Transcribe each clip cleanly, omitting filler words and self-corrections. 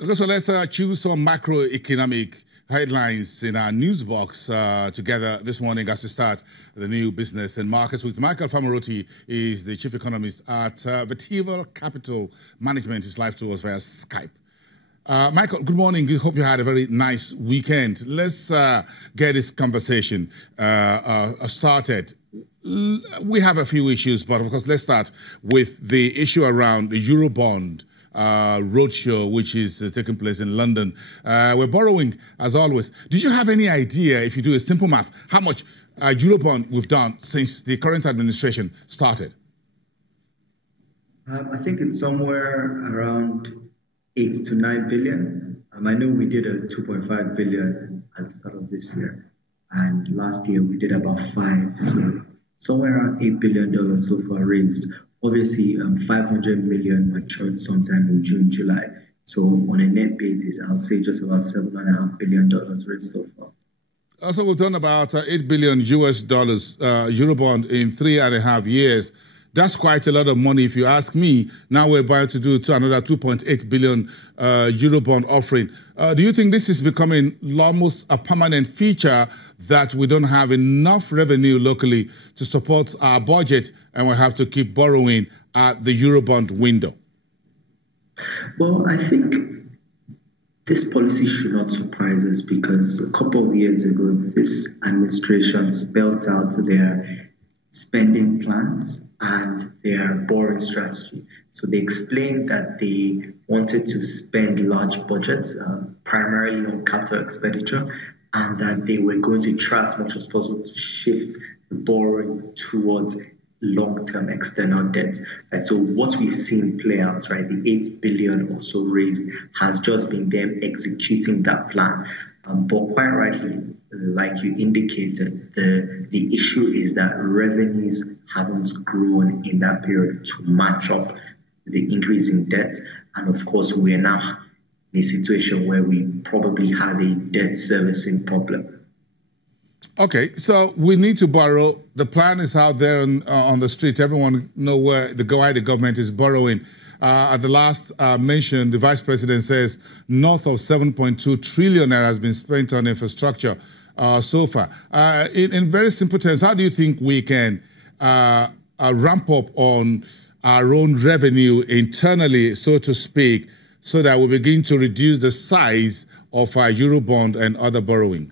Okay, so let's choose some macroeconomic headlines in our news box together this morning as we start the new business and markets with Michael Famaroti. Is the chief economist at Vertival Capital Management. Is live to us via Skype. Michael, good morning. We hope you had a very nice weekend. Let's get this conversation started. We have a few issues, but of course, let's start with the issue around the Eurobond Roadshow, which is taking place in London. We're borrowing, as always. Did you have any idea, if you do a simple math, how much Eurobond we've done since the current administration started? I think it's somewhere around 8 to 9 billion. I know we did a 2.5 billion at the start of this year, and last year we did about 5. So somewhere around $8 billion so far raised. Obviously, 500 million matured sometime in June, July. So on a net basis, I'll say just about $7.5 billion raised so far. Also, we've done about $8 billion US dollars Eurobond in 3.5 years. That's quite a lot of money, if you ask me. Now we're about to do another 2.8 billion Eurobond offering. Do you think this is becoming almost a permanent feature that we don't have enough revenue locally to support our budget and we have to keep borrowing at the Eurobond window? Well, I think this policy should not surprise us because a couple of years ago, this administration spelled out their spending plans and their borrowing strategy. So they explained that they wanted to spend large budgets, primarily on capital expenditure, and that they were going to try as much as possible to shift the borrowing towards long-term external debt. And so what we've seen play out, right, the 8 billion or so raised has just been them executing that plan. But quite rightly, like you indicated, the issue is that revenues haven't grown in that period to match up the increase in debt. And of course, we are now in a situation where we probably have a debt servicing problem. Okay, so we need to borrow. The plan is out there on the street. Everyone know why the government is borrowing. At the last mention, the vice president says north of 7.2 trillion naira has been spent on infrastructure so far. In very simple terms, how do you think we can ramp up on our own revenue internally, so to speak, so that we begin to reduce the size of our Eurobond and other borrowing?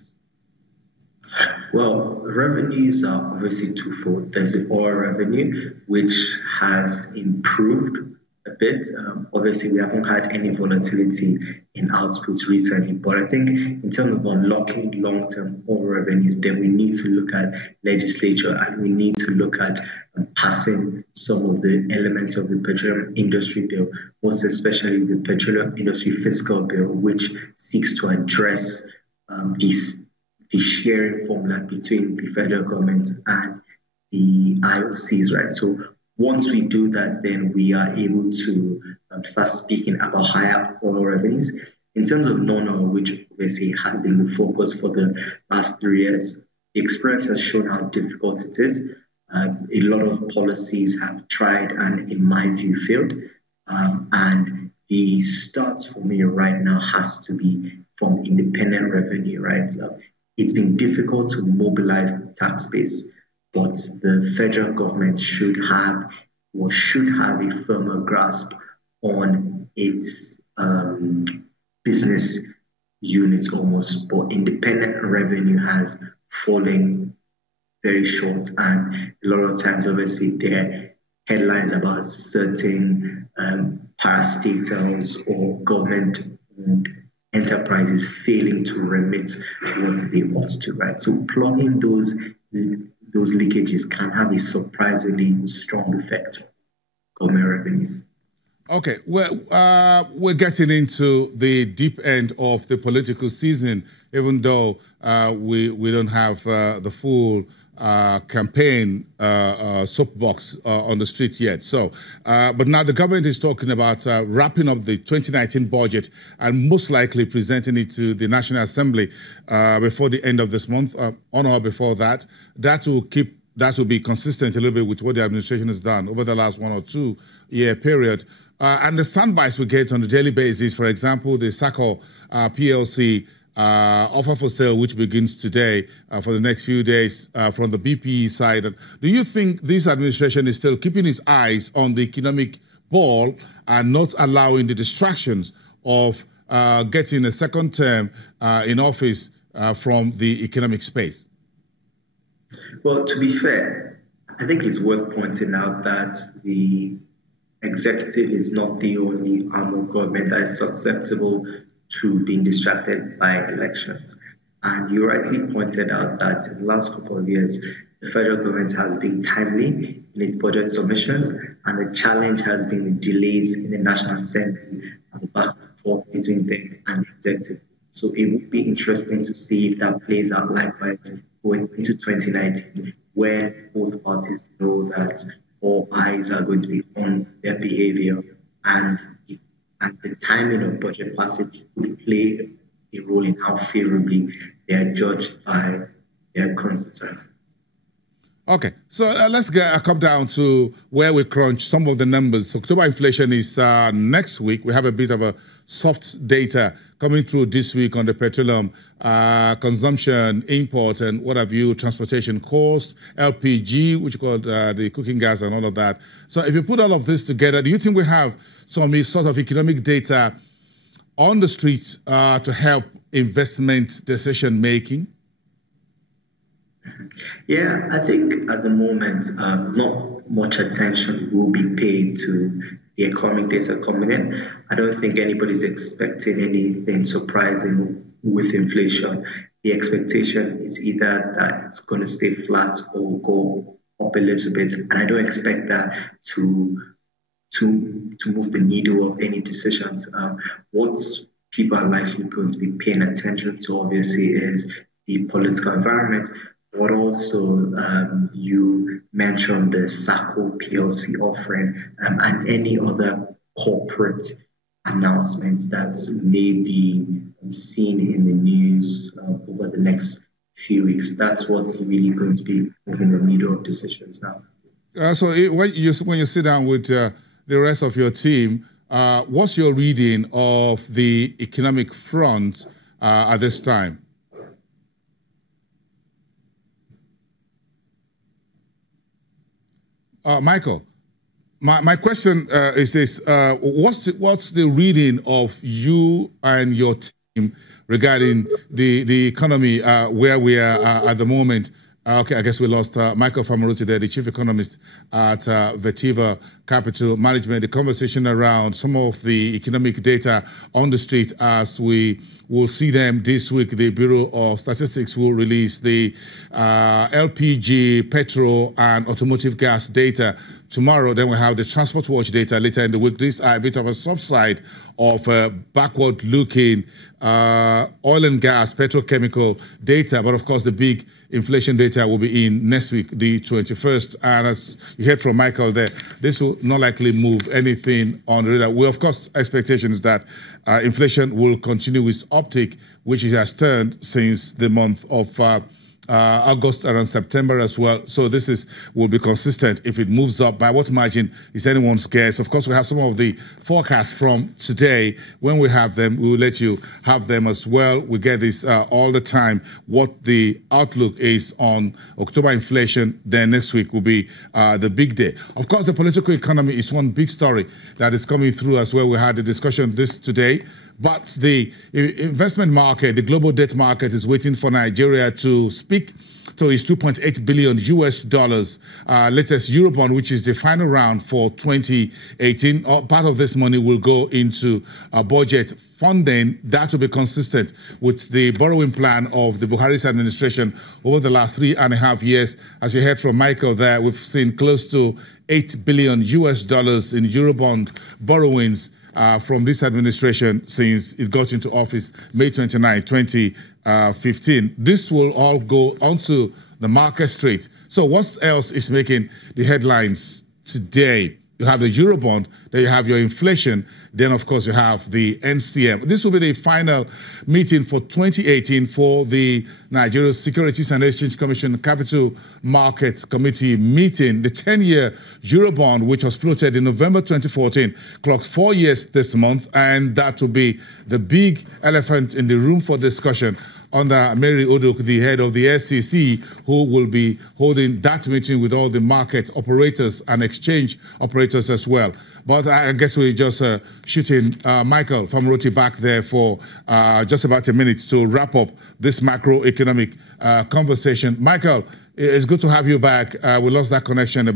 Well, revenues are obviously twofold. There's the oil revenue, which has improved a bit. Obviously, we haven't had any volatility in outputs recently, but I think in terms of unlocking long-term oil revenues, then we need to look at legislature and we need to look at passing some of the elements of the petroleum industry bill, most especially the petroleum industry fiscal bill, which seeks to address the sharing formula between the federal government and the IOCs, right? So once we do that, then we are able to start speaking about higher oil revenues. In terms of non-oil, which obviously has been the focus for the last 3 years, the experience has shown how difficult it is. A lot of policies have tried and, in my view, failed. And the start for me right now has to be from independent revenue, right? It's been difficult to mobilize the tax base, but the federal government should have a firmer grasp on its business units almost. But independent revenue has fallen very short, and a lot of times, obviously, there are headlines about certain parastatals or government enterprises failing to remit what they ought to, right? So plugging those leakages can have a surprisingly strong effect on government revenues. Okay, well, we're getting into the deep end of the political season, even though we don't have the full campaign soapbox on the street yet. So, but now the government is talking about wrapping up the 2019 budget and most likely presenting it to the National Assembly before the end of this month, on or before that. That will be consistent a little bit with what the administration has done over the last 1 or 2 year period. and the soundbites we get on a daily basis. For example, the SACO PLC offer for sale, which begins today for the next few days from the BP side. Do you think this administration is still keeping its eyes on the economic ball and not allowing the distractions of getting a second term in office from the economic space? Well, to be fair, I think it's worth pointing out that the executive is not the only arm of government that is susceptible to being distracted by elections. And you rightly pointed out that in the last couple of years, the federal government has been timely in its budget submissions, and the challenge has been the delays in the National Assembly and the back and forth between them and the executive. So it would be interesting to see if that plays out likewise going into 2019, where both parties know that all eyes are going to be on their behavior, and the timing of budget passage will play a role in how favorably they are judged by their constituents. Okay, so let's come down to where we crunch some of the numbers. October inflation is next week. We have a bit of a soft data coming through this week on the petroleum consumption, import, and what have you, transportation cost, LPG, which is called the cooking gas and all of that. So if you put all of this together, do you think we have some sort of economic data on the street to help investment decision making? Yeah, I think at the moment, not much attention will be paid to the economic data coming in. I don't think anybody's expecting anything surprising with inflation. The expectation is either that it's going to stay flat or go up a little bit, and I don't expect that to move the needle of any decisions. What people are likely going to be paying attention to, obviously, is the political environment. But also, you mentioned the SACO PLC offering and any other corporate announcements that may be seen in the news over the next few weeks. That's what's really going to be moving the needle of decisions now. So when you sit down with the rest of your team, what's your reading of the economic front at this time? Michael, my question is this. What's the reading of you and your team regarding the economy where we are at the moment? Okay, I guess we lost Michael Famaruti there, the chief economist at Vertiva Capital Management. The conversation around some of the economic data on the street as we will see them this week. The Bureau of Statistics will release the LPG, petrol, and automotive gas data tomorrow. Then we have the Transport Watch data later in the week. These are a bit of a soft side of backward-looking oil and gas, petrochemical data. But of course, the big inflation data will be in next week, the 21st. And as you heard from Michael there, this will not likely move anything on the radar. Well, of course, expectations that inflation will continue its uptick, which it has turned since the month of August, around September as well. So this will be consistent. If it moves up, by what margin is anyone's guess? Of course, we have some of the forecasts from today. When we have them, we will let you have them as well. We get this all the time, what the outlook is on October inflation. Then next week will be the big day. Of course, the political economy is one big story that is coming through as well. We had a discussion this today. But the investment market, the global debt market, is waiting for Nigeria to speak to its $2.8 billion latest Eurobond, which is the final round for 2018. Part of this money will go into budget funding. That will be consistent with the borrowing plan of the Buhari's administration over the last 3.5 years. As you heard from Michael there, we've seen close to $8 billion in Eurobond borrowings from this administration since it got into office May 29, 2015. This will all go onto the market street. So what else is making the headlines today? you have the Eurobond, then you have your inflation, then of course you have the NCM. This will be the final meeting for 2018 for the Nigeria Securities and Exchange Commission Capital Markets Committee meeting. The 10-year Eurobond, which was floated in November 2014, clocks 4 years this month, and that will be the big elephant in the room for discussion under Mary Oduk, the head of the SEC, who will be holding that meeting with all the market operators and exchange operators as well. But I guess we're just shooting Michael Famoroti back there for just about a minute to wrap up this macroeconomic conversation. Michael, it's good to have you back. We lost that connection about